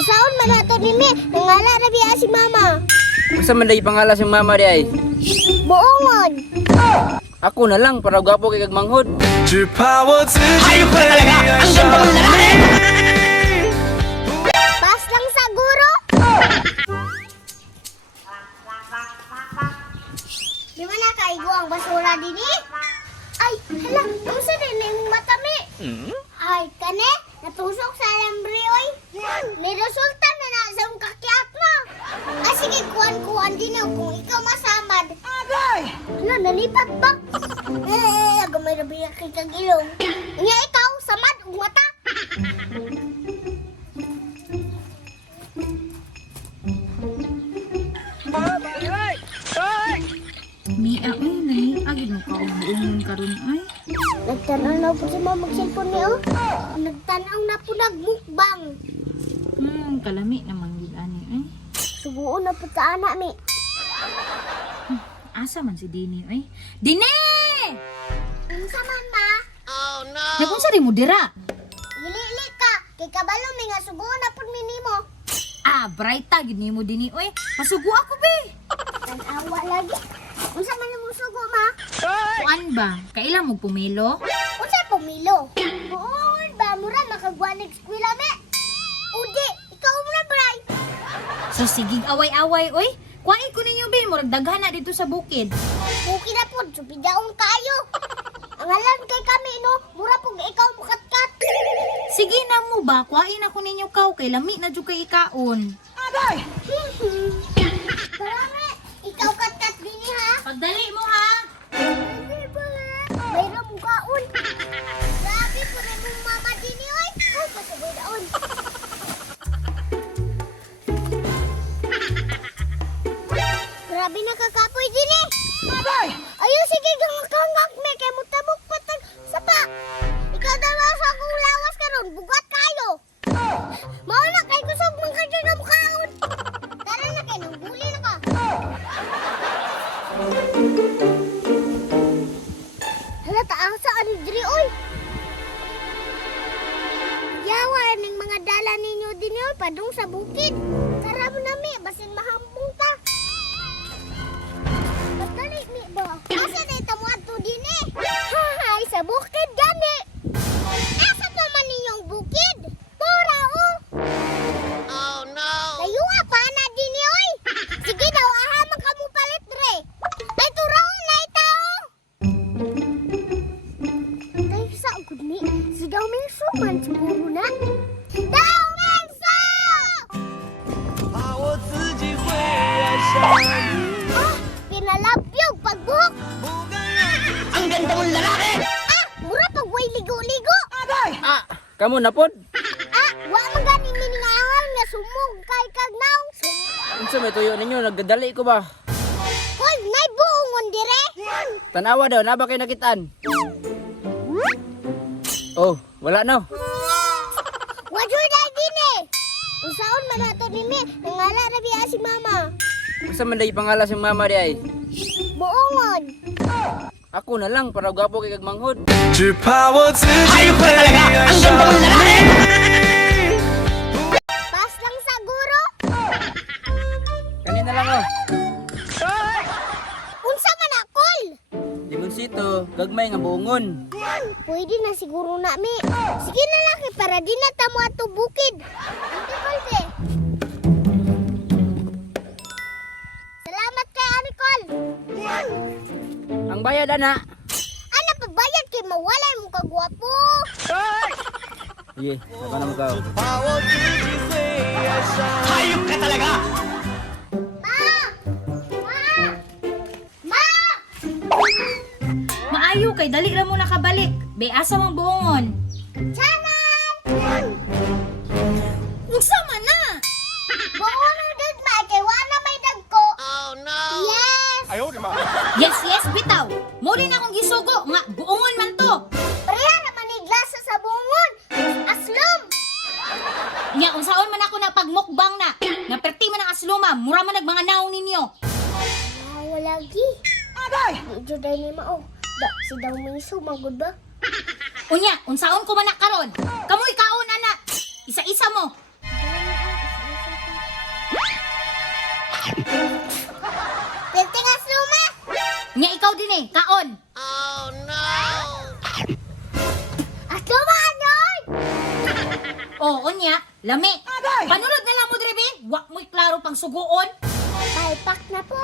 Unsaon man ato nimi? Nangala na biya si mama. Asa man day pangalas yung mama di ay? Buongon. Ako na lang para gwapo kay kag manghod. 只怕我自己会爱上你。 Pas lang sa guro. Di ba nakaigo ang basura din eh? Ay, hala, unsa din yung matami? Ay, kane, natusok sa alambre, oy. May resulta na na sa mong kakiat mo. Ah, sige, kuhan-kuhan din ako kung ikaw masamad. Agay! Hala, nalipat ba? Agamay na biyak kang ilong. Nga ikaw, samad, umata. Mia, uy, naniagid mo ka og buongon karon ay. Nagtanaw na po si mama mag-cellphone niyo. Nagtanaw na po nagmukbang. Kalami naman gid ani ay. Subuon na po sa anak mi. Asa man si Dini ay? Dini! Unsa man ma? Nakunsa di mo dira? Gili ka. Kay kabalo mi nga subuon na po mi nimo. Brighta gid nimo Dini oy. Pasugo ako be. Tanawa lagi. Unsa man imong sugo ma? Kuan ba? Kailan mo pumilo? Unsa pumilo? Buon ba mura makagwa ng eskwela mi? Udi, ikaw muna bray. So sigig away-away oy. Kuai ko ninyo be, murag daghan na dito sa bukid. Buki na po, supidaon kayo. Ang alam kay kami no, mura po ikaw mukatkat. Sige na mo ba, kuain ako ninyo kaw kay lami na jud kay ikaon. Marami, ikaw katkat din ha. Pagdali mo ha. Mayroon mong kaon. Grabe po na mong mama din eh, oy. Ay, pasabay daon. Grabe nakakapoy din eh. Ayun, sige, gangak me. Kaya mo tabok patag sapa. Ikaw daw sa akong lawas karon, bugat kayo. Mauna kay kusog man kayo na mukhaon. Tara na kayo, nang buli na ka. Hala, taang saan diri, oy. Yawa ning mga dala ninyo din oy, padung sa bukid. Tara mo na mi, basin mahambong ta. Pagdali mi ba? Asa na ito mo ato din eh? Hay, sa bukid gani. Asa pa man ninyong bukid? Pura oh. Oh no. Layo pa na din eh, oy. Sige daw, aha magkamu palit re. Ay turaw na itaw. Ay sa ugod ni, si Daw Mingso man siguro na. Daw Mingso! 怕我自己会爱上你。 Ah, pinalapyog pagbuhok. Ang ganda mong lalaki! Ah, mura pag way ligo-ligo. Kamo na pod. Ah, wa man gani miningahal nga sumog kay kagnaw. Unsa may tuyo ninyo nagdadali ko ba? Hoy, nay buongon dire. Tanawa daw na ba kay nakitaan? Oh, wala no. Wajoy dai dine. Unsaon man ato nimi? Nangala na biya si mama. Asa man day pangalas yung mama di ay? Buongon. Ako na lang para gwapo kay kag manghod. 只怕我自己会爱上你。 Pas lang sa guro. Kanina lang oh. Unsa man akol? Limonsito, gagmay nga buongon. Pwede na siguro na mi. Sige na laki para di na tamo ato bukid. Ante Kolde. Salamat kay Anicol. Ang bayad ana. Ana pabayad kay mawalay mo kagwapo. Sige, saka na mo ka. 怕我自己会爱上你。 Hayop ka talaga! Ma! Ma! Maayo kay dali ra mo nakabalik. Be asa mang buongon. Chanan! Unsa man na? Buong dad ma kay wala may dagko. Oh no. Yes. Yes, bitaw. Mo din akong gisugo nga buongon man to. Priya naman ni glasa sa bungon. Aslom. Nya unsaon man ako na pagmukbang na. Nga perti man ang asluma, mura man nagmanga naong ninyo. Wala lagi. Agay. Medyo dahil ni mao. Si Daw Mingso magud ba? Unya, unsaon ko man na karon? Kamoy kaon ana. Isa-isa mo. Nya ikaw din eh, kaon. At lumanon! Oo nya, lami. Panulod na lang mo dire be. Wa mo'y klaro pang suguon. Palpak na po.